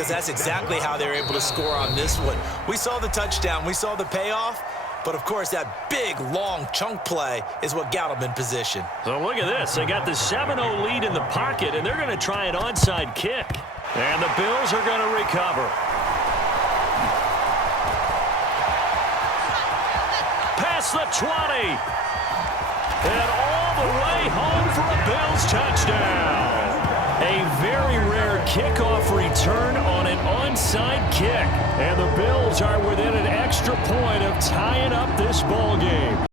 because that's exactly how they were able to score on this one. We saw the touchdown. We saw the payoff. But, of course, that big, long chunk play is what got them in position. So look at this. They got the 7-0 lead in the pocket, and they're going to try an onside kick. And the Bills are going to recover. Past the 20. And all the way home for a Bills touchdown. A very rare kickoff return on an onside kick. And the Bills are within an extra point of tying up this ball game.